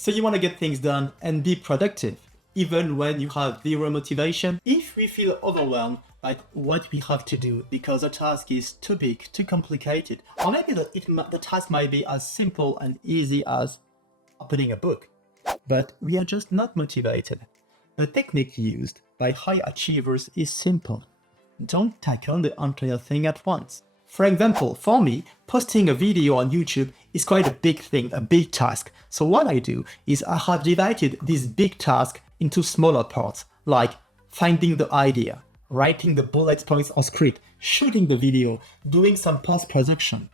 So you want to get things done and be productive, even when you have zero motivation. If we feel overwhelmed by what we have to do because the task is too big, too complicated, or maybe the task might be as simple and easy as opening a book, but we are just not motivated. The technique used by high achievers is simple. Don't tackle the entire thing at once. For example, for me, posting a video on YouTube is quite a big thing, a big task. So what I do is I have divided this big task into smaller parts, like finding the idea, writing the bullet points or script, shooting the video, doing some post-production,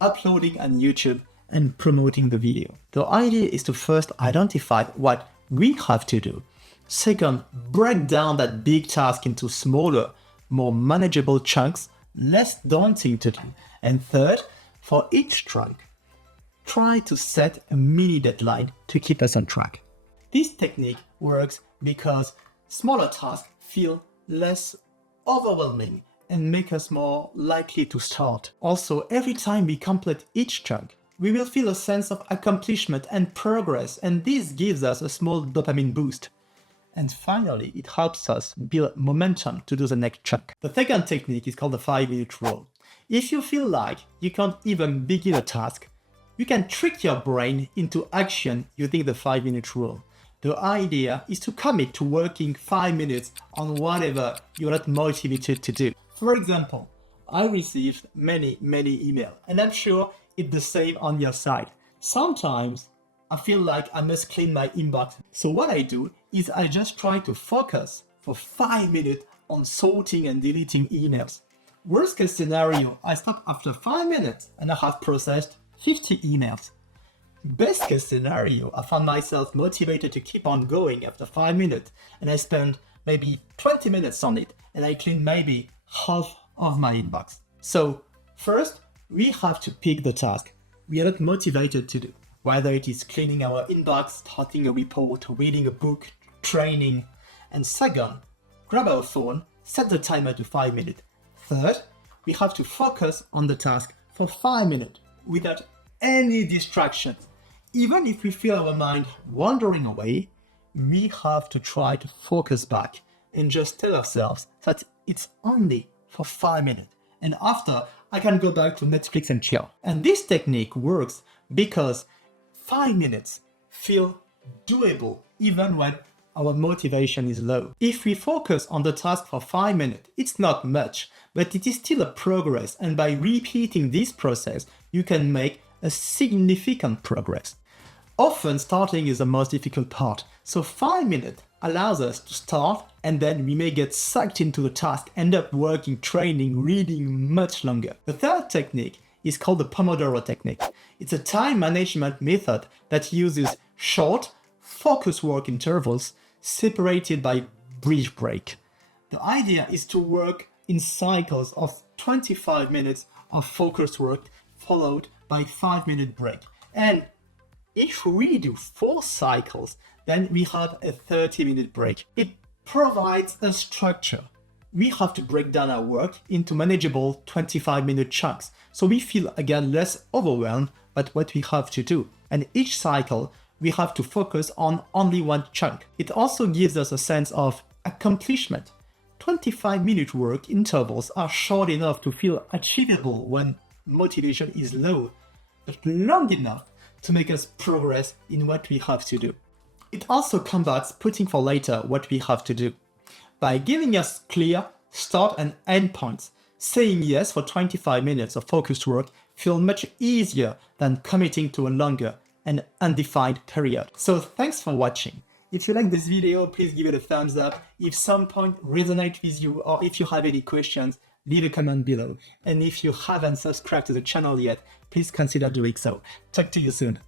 uploading on YouTube, and promoting the video. The idea is to first identify what we have to do. Second, break down that big task into smaller, more manageable chunks, less daunting to do. And third, for each chunk, try to set a mini deadline to keep us on track. This technique works because smaller tasks feel less overwhelming and make us more likely to start. Also, every time we complete each chunk, we will feel a sense of accomplishment and progress, and this gives us a small dopamine boost. And finally, it helps us build momentum to do the next chunk. The second technique is called the 5-minute rule. If you feel like you can't even begin a task, you can trick your brain into action using the 5-minute rule. The idea is to commit to working 5 minutes on whatever you're not motivated to do. For example, I received many emails, and I'm sure it's the same on your side. Sometimes I feel like I must clean my inbox. So what I do is I just try to focus for 5 minutes on sorting and deleting emails. Worst case scenario, I stop after 5 minutes and I have processed 50 emails. Best case scenario, I found myself motivated to keep on going after 5 minutes and I spend maybe 20 minutes on it and I clean maybe half of my inbox. So first, we have to pick the task we are not motivated to do. Whether it is cleaning our inbox, starting a report, reading a book, training. And second, grab our phone, set the timer to 5 minutes. Third, we have to focus on the task for 5 minutes without any distractions. Even if we feel our mind wandering away, we have to try to focus back and just tell ourselves that it's only for 5 minutes. And after, I can go back to Netflix and chill. And this technique works because 5 minutes feel doable even when our motivation is low. If we focus on the task for 5 minutes, it's not much, but it is still a progress, and by repeating this process, you can make a significant progress. Often starting is the most difficult part, so 5 minutes allows us to start, and then we may get sucked into the task, end up working, training, reading much longer. The third technique is called the Pomodoro technique. It's a time management method that uses short, focused work intervals separated by brief break. The idea is to work in cycles of 25 minutes of focused work followed by 5-minute break. And if we do 4 cycles, then we have a 30-minute break. It provides a structure. We have to break down our work into manageable 25-minute chunks, so we feel again less overwhelmed by what we have to do. And each cycle, we have to focus on only one chunk. It also gives us a sense of accomplishment. 25-minute work intervals are short enough to feel achievable when motivation is low, but long enough to make us progress in what we have to do. It also combats putting for later what we have to do. By giving us clear start and end points, saying yes for 25 minutes of focused work feels much easier than committing to a longer and undefined period. So thanks for watching. If you like this video, please give it a thumbs up. If some point resonates with you or if you have any questions, leave a comment below. And if you haven't subscribed to the channel yet, please consider doing so. Talk to you soon.